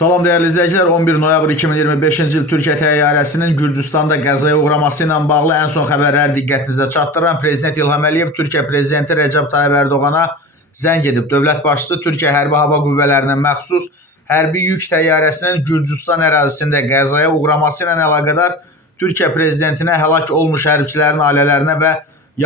Salam değerli izleyiciler, 11 noyabr 2025-ci il Türkiyə təyyarəsinin Gürcüstanda qəzaya uğraması ilə bağlı ən son xəbərləri diqqətinizə çatdıran Prezident İlham Əliyev Türkiyə Prezidenti Rəcəb Tayyib Ərdoğana zəng edib. Dövlət başçısı Türkiyə Hərbi Hava Qüvvələrinə məxsus hərbi yük təyyarəsinin Gürcüstan ərazisində qəzaya uğraması ilə əlaqədar Türkiyə Prezidentinə, həlak olmuş hərbçilərin ailələrinə və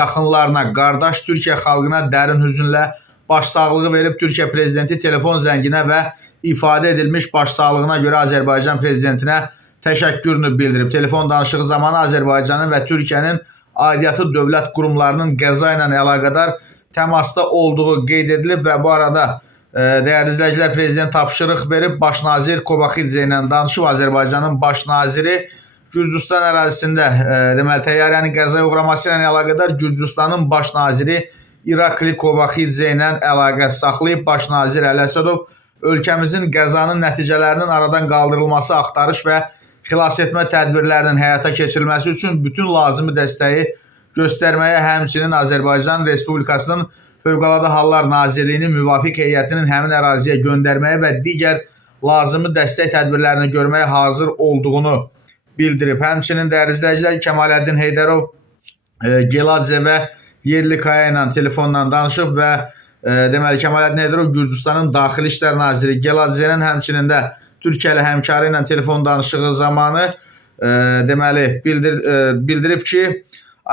yaxınlarına, qardaş Türkiyə xalqına dərin hüzünlə başsağlığı verib. Türkiyə Prezidenti telefon zənginə və ifadə edilmiş başsağlığına görə Azərbaycan Prezidentinə təşəkkürünü bildirib. Telefon danışığı zamanı Azərbaycanın və Türkiyənin aidiyyatı dövlət qurumlarının qəza ilə əlaqədar təmasda olduğu qeyd edilib və bu arada dəyərli izləyicilər, Prezident tapşırıq verib, Baş nazir Qobaxidze ilə danışıb. Azərbaycanın Baş naziri Gürcüstan ərazisində deməli təyyarənin qəzaya uğraması ilə əlaqədar Gürcüstanın Baş naziri İrakli Qobaxidze ilə əlaqə saxlayıb. Baş nazir Əli Əsədov ölkəmizin qəzanın nəticələrinin aradan qaldırılması, axtarış və xilasetmə tədbirlərinin həyata keçirilməsi üçün bütün lazımi dəstəyi göstərməyə, həmçinin Azərbaycan Respublikasının Fövqəladə Hallar Nazirliyinin müvafiq heyətinin həmin əraziyə göndərməyə və digər lazımi dəstək tədbirlərini görməyə hazır olduğunu bildirib. Həmçinin dəyərli izləyicilər, Kəmaləddin Heydərov Geladze və Yerlikaya ilə telefonla danışıb və deməli Kəmaləddin Heydərov Gürcüstanın Daxili İşlər Naziri Geladzenin həmçinin də Türkiyə ilə həmkarı ilə telefon danışığı zamanı deməli bildirib ki,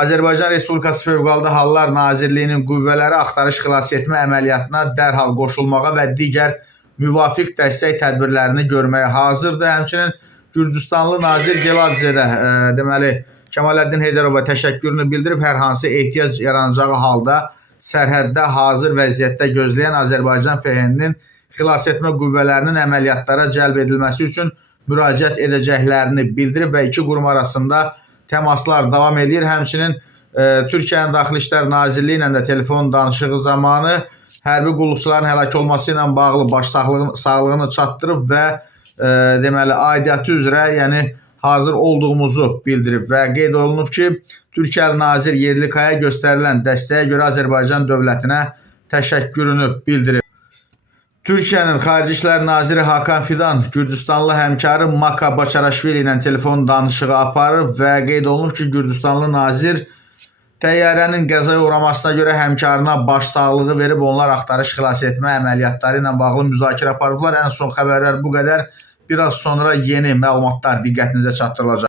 Azərbaycan Respublikası Fövqəladə Hallar Nazirliyinin qüvvələri axtarış xilasetmə əməliyyatına dərhal qoşulmağa və digər müvafiq dəstək tədbirlərini görməyə hazırdır. Həmçinin Gürcüstanlı nazir Geladze də deməli Kəmaləddin Heydərova təşəkkürünü bildirib. Hər hansı ehtiyac yaranacağı halda sərhəddə hazır vəziyyətdə gözləyən Azərbaycan FHN-nin xilasetmə qüvvələrinin əməliyyatlara cəlb edilməsi üçün müraciət edəcəklərini bildirib və iki qurum arasında təmaslar davam edir. Həmçinin Türkiyənin Daxili İşlər Nazirliyi ilə də telefon danışığı zamanı hərbi qulluqçuların həlak olması ilə bağlı baş sağlığını çatdırıb və deməli aidiyyatı üzrə, yəni hazır olduğumuzu bildirib və qeyd olunub ki, Türkiyəli nazir Yerlikaya göstərilən dəstəyə görə Azərbaycan dövlətinə təşəkkürünü bildirib. Türkiyənin Xarici İşlər Naziri Hakan Fidan Gürcüstanlı həmkarı Maka Baçaraşvili ilə telefon danışığı aparıb və qeyd olunub ki, Gürcüstanlı nazir təyyarənin qəzaya uğramasına görə həmkarına başsağlığı verib, onlar axtarış xilasetmə əməliyyatları ilə bağlı müzakirə aparıblar. Ən son xəbərlər bu qədər. Biraz sonra yeni məlumatlar diqqətinizə çatdırılacaq.